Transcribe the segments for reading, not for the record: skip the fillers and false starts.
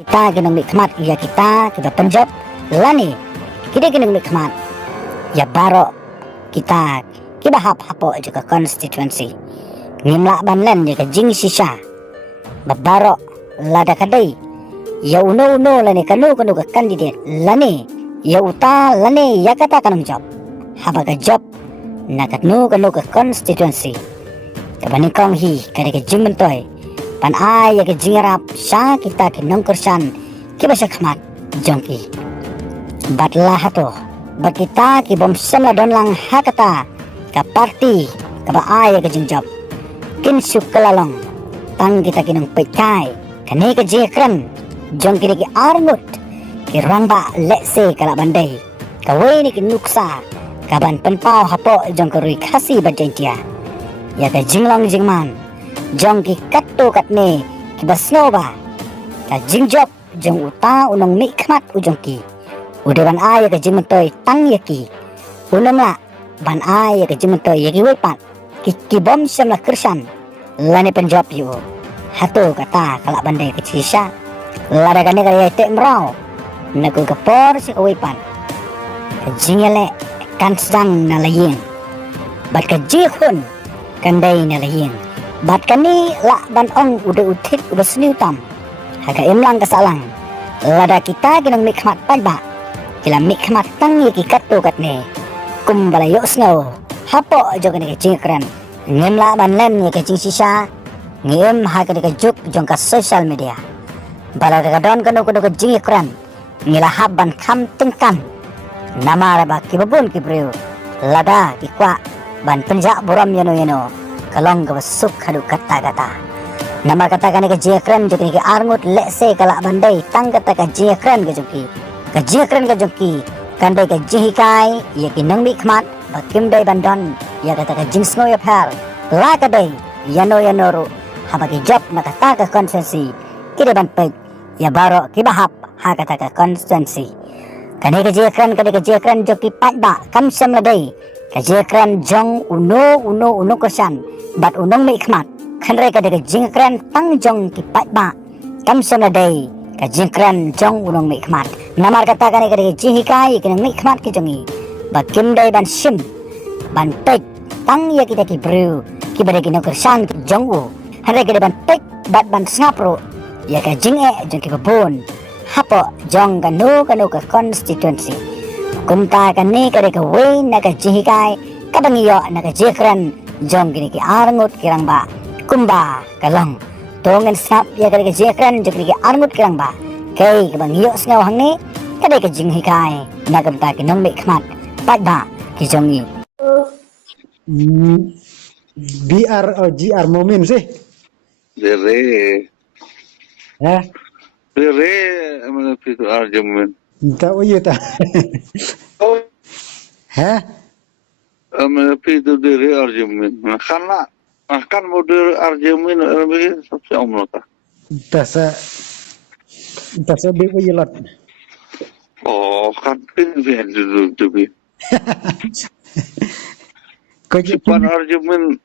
Kita kena nikmat ya kita penjab lani kita kena nikmat ya barok kita hapo juga constituency ngimla banlen ya jing sisa babarok lada kadai ya uno lani kanu ke candidate lani ya uta lani ya kata kanang job haba ka job na kanu ke constituency kabani kong hi kare ke jing mentoy pan ai ya ke jingrap sha kita ke nongkursan ke basa khmat jongki batlah hato bat kita ke bom samla don lang hakata ka party ka ba ai ya ke jingjap kin sukalalong tang kita kinong pekai kane ke jekran jongki ni ke arngut ke rangba letse kala bandai ka we ni ke nuksa ka ban penpau hapo jongkerui khasi badentia ya ke jinglong jingman jong ki katto katne ki basnoba ka jingjop jong uta unong nikmat ujong ki udeban ay ka jimtoy tang yaki unong la ban ay ka jimtoy yaki wepat ki bom samla kersan lane penjawab yu hato kata kala bandai ke cisa lada kane kaya te mrao naku ka por si ka wepat ka jingele kan sang na layin bat ka jihun kandai na layin bat kani la ban ong udah utit udah seniutam haga imlang kasalang lada kita kinang mikmat pagba kila mikmat tang yaki katto katne kumbala yok snow hapo joga ni kecingkran ngimla ban len yaki cing sisa ngim haga ni juk jongka social media bala daga don kanu kecingkran ngila haban kam tengkan nama raba kibabun kibriu lada kikwa ban penjak buram yano kalong ka basuk hadu kata nama katakan ke jekran joki ke arngut letse kala bandai tang kata ke jekran ke joki kandai ke jihikai ya ki nang mikmat bakim dai bandon ya kata ke jingsno ya phal la kadai yano ru haba ki job na kata ke konsensi kide ban pe ya baro ki bahap ha kata ke konsensi kane ke jekran joki patba kam samladai ke jekran jong uno kosan bat unong mikmat khanre ka de jingkran tang jong ki patba kam sana dei ka jingkran jong unong mikmat namar kata ka de jihikai ki mikmat ki jongi ba kim dei ban sim ban pek tang ya kita ki bru ki bade ki nokersan ki jong u hanre ka de ban pek bat ban snapro ya ka jinge jong ki babon hapo jong ka no ka constituency kumta ka ni ka de ka we na ka jihikai kabangiyo na ka jingkran jong gini ki arngut kirang ba kumba kalong tongen snap ya kali ke jekran jok ki arngut kirang ba kay kabang iyo sngaw hangni kadai ke jing hikai nagamta ki nong mikmat pat ba ki jongi BR or GR momen sih Dere mana itu argumen tak oh iya tak mana itu dere argumen karena kan model argumen lebih sampai omlo ta tasa di uyelat oh kan pindah dulu tuh Cipan argumen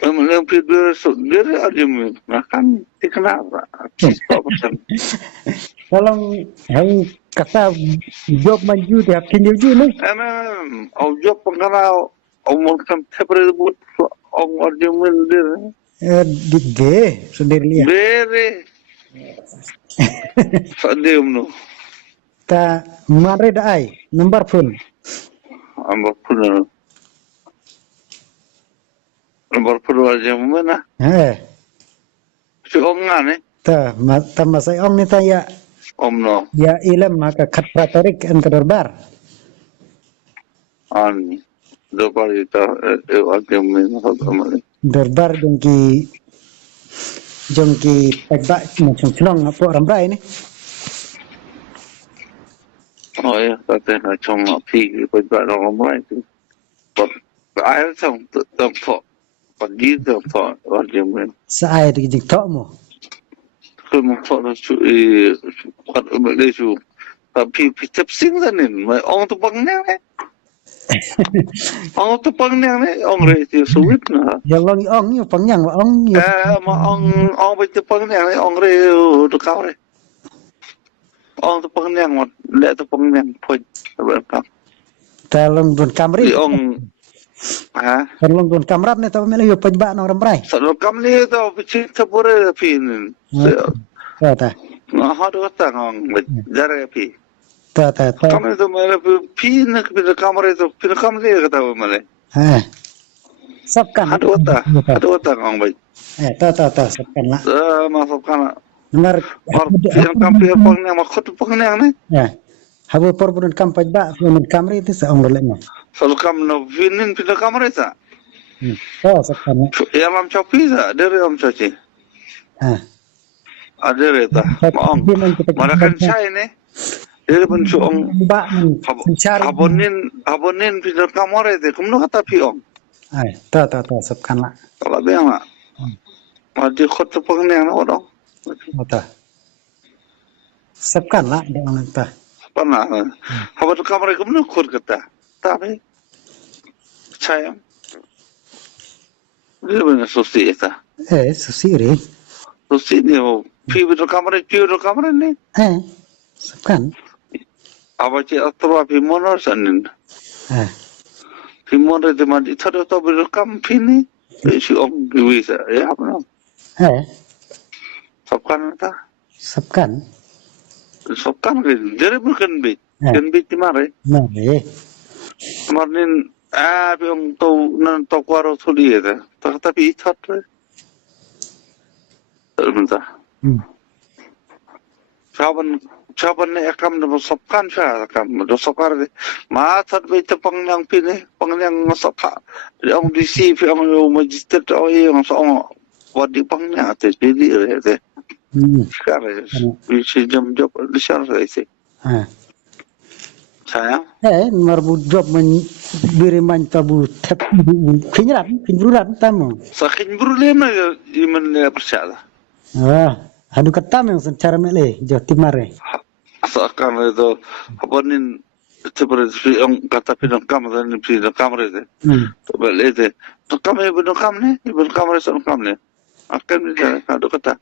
yang pindah dere argumen kan kenapa kalau yang kata job maju tiap kinjau nih job pengenal omong kan seperti buat ong argumen dere Dige sendiri lihat. Dere Fadem no Ta mare dai number phone. Number phone aja mana? Si ong ngane? Ta masai ong ni ta ya. Om no. Ya ilam maka khat pratorik antarbar. An Dobar itu argumen apa? Darbar jongki pagba macam celong apa orang berai ni. Oh ya, katanya cong api pagba orang berai itu. Air sang tempat pagi tempat argumen. Saya di tok mo. Kemudian kat Malaysia tapi picap singganin, orang tu panggil Ang tupang niya ni, ang reti suwit na. Yang ong panjang ong. Ang ba tupang niya ni, ang reti dukaw ni. Ong tu pengyang mat, lek tu pengyang pun. Berkam. Talong dun kamri. Di ong, ha? Talong dun kamrat ni tahu mela yo pajba nang rambrai. Selalu kam ni tu bici terpura pin. Ta ta. Nah, ada kata ngong, jara pi. Ta. Kam itu mela pin nak pin kamera itu pin kam ni kata mela. Ha. Sabkan. Ada kata ngong baik. Ta sabkan lah. Masukkan. Dengar Pin kam pin pengyang makut pengyang ni. ya. Habu porbun kam pajba mun kamri itu seong lelek mah. Selalu kam no pinin pin kamera itu. Oh sabkan. Ya lam chopi tak, dari lam chopi. Ha. Ada reta. Maong. Marakan saya ni. Dia pun suong. Ba mun mencari. Abonin pin kamera itu. Kamu kata piong. Ai, ta sabkan lah. Kalau biang mak. Mati kot pengyang nak orang. Ta. Sabkan lah dia orang ta. Pernah. Habat kamera kamu kot kata. Tapi saya. Dia benar susi itu. Susiri. Susi ni. Video kamera ni. Sabkan. Apa cik atau apa monor sanin. Monor itu mati thada tu video kam pini. Si om bisa ya apa? Sabkan ta. Sabkan. Sabkan ke. Jadi bukan bit. Kan bit di mana? Mari. Kemarin yang tahu nan tahu kuaro suli itu. Tapi itu apa? Terbentar. Caban ni akam na sabkan siya akam. Sabkan ni. Matat ba ito pengyang pini. Pengyang sabkan. Yang receive yang magister yang soong wadi pengyang itu jadi itu. Sekarang bisa jam-jam besar itu. Saya. Marbu job beri man tabu tap kinjuran tamu. Saking berulema iman percaya. Hadu kata memang secara mele jauh timare. Seakan itu abonin seperti yang kata pinang kamera ni pinang kamera itu. Balik itu. Kamera pinang kamera ni pinang kamera pinang kamera. Akan dia ada kata.